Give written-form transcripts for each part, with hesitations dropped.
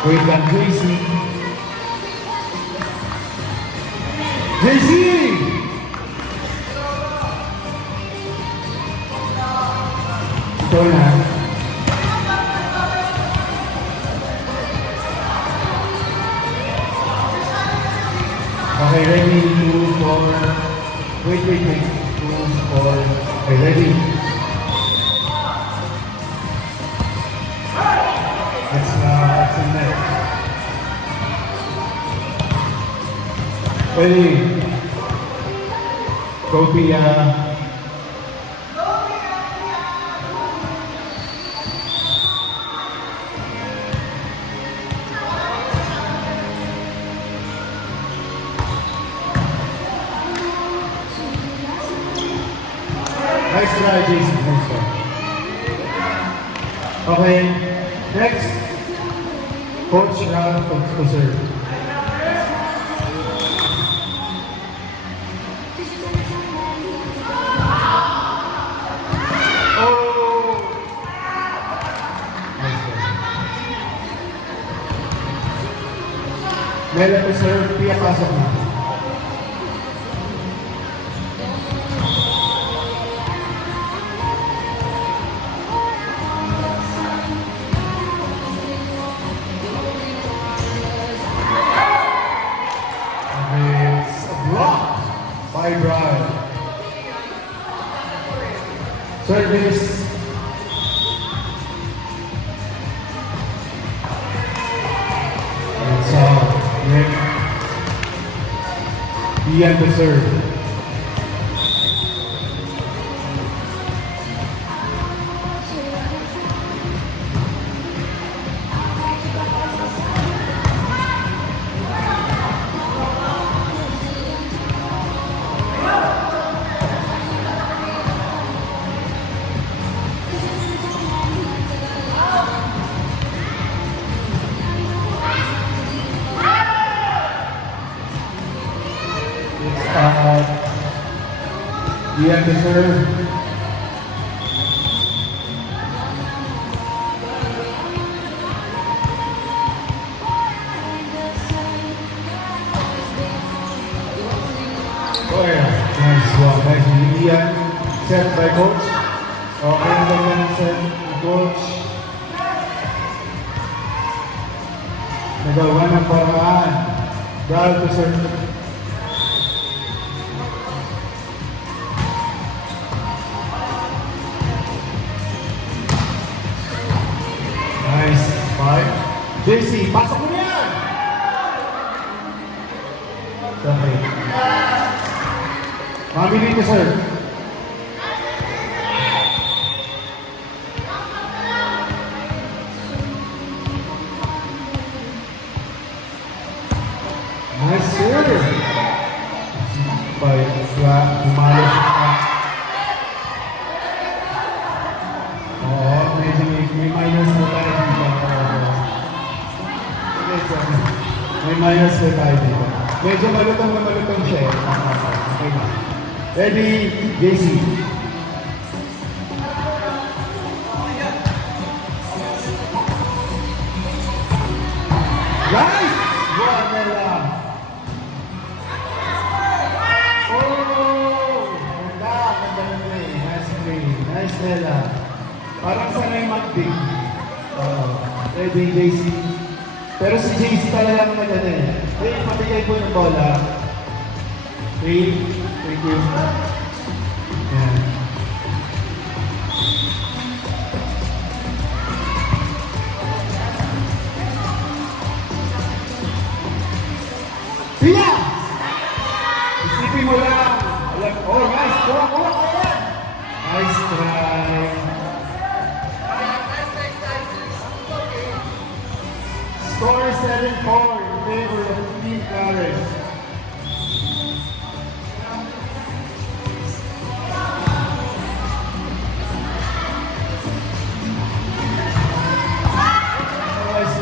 Wait lang, JC. JC! Ito na. Okay, ready, 2, 4. Wait. 2, 4. Okay, ready. That's the net. Ready. Go Pia. Nice try, Jason. Nice try. Okay. Next. Coach round to serve. Oh! Nice try. Mela to serve. Pia pasok na. By Brian. Service. It's Nick. Ian to serve. Ian to serve. Oh yeah, nice one. Nice one. Ian, set by coach. Okay, then set coach. Nagawa ng paraan. Bravo to serve. Nice. 5. JC, pasok mo yan! Okay. Mabili ko, sir. Nice, sir. Umalo siya. Oo, medyo may minus na tayo dito. May minus na tayo dito. Medyo malutong siya. Okay na. Ready, JC. Nice! One na lang. Nice, Nella. Parang sanay mag-big. Ready, JC. Pero si JC talaga ang maganda eh. Hey, patigay po yung bola. Wait. Thank you. Yan. Pia! Isipin mo lang. Oh, nice. Nice try. Score 7-4 in favor of Team Clarence.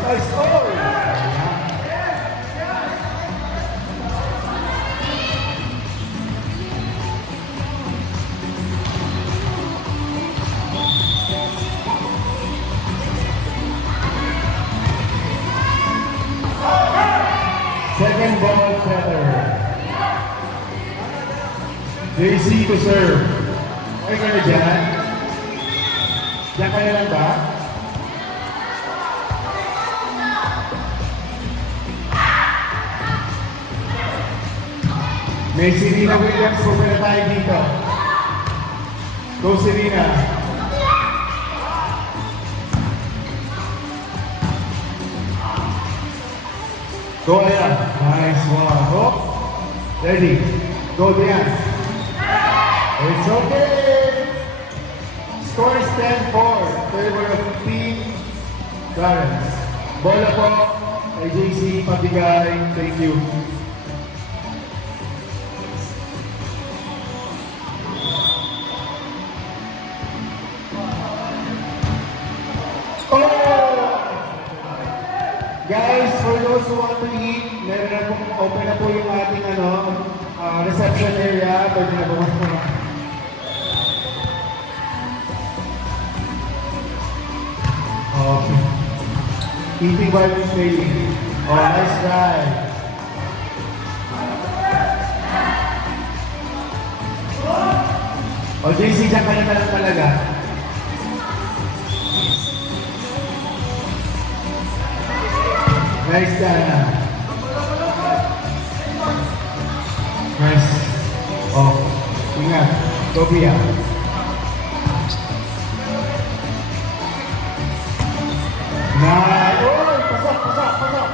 Nice score. JC to serve. Okay ka na dyan? Diyan ka na lang ba? May Serena Williams po na tayo dito. Go Serena. Go ayan. Nice one. Go. Ready. Go Dian. It's okay. Score is 10-4. Favor of Team Clarence. Bola po kay JC Pabigay. Thank you. Guys, for those who want to eat, meron na pong open na po yung ating reception area. Pwede na po okay. Eating while you're playing. Oh, nice try. Oh, JC, dyan ka na lang talaga. Nice, Diana. Nice. Oh, ingat. Go, Pia. Nice. Oh, pasok.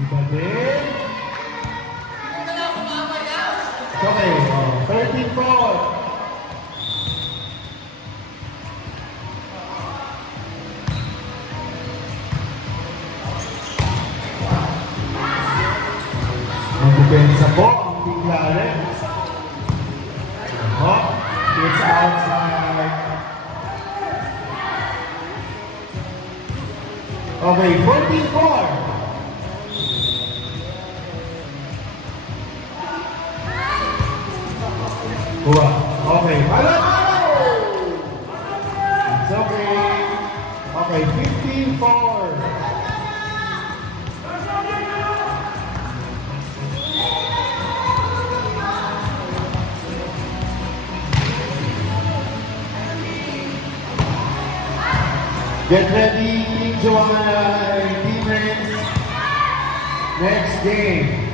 Iba din. Okay, oh, 13-4. Magdepensa po ang Team Clarence. Oh, it's outside. Okay, 14-4. Kuha. Okay, hello! It's okay. Okay, 15-4. Get ready, Team Joanna and Team Renz. Next game.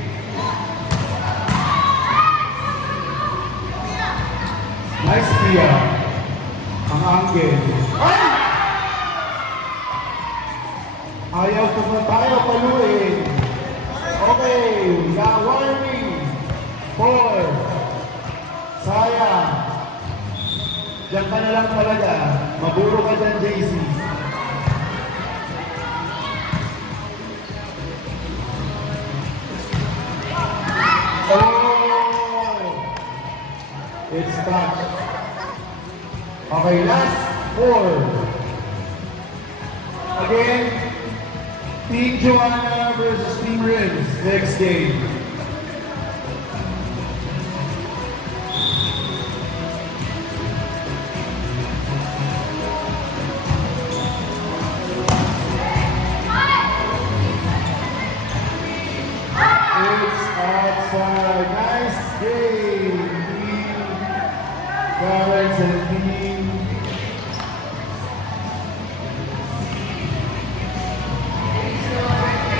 Nice Pia. Ang angle. Ay! Ayaw paluin. Okay, the warning. 4. Sayang. Diyan ka na lang talaga. Maburo ka dyan, JC. It's touch. Okay, last 4. Again, Team Joanna versus Team Renz. Next game. It's outside. Nice game. Team Clarence and Team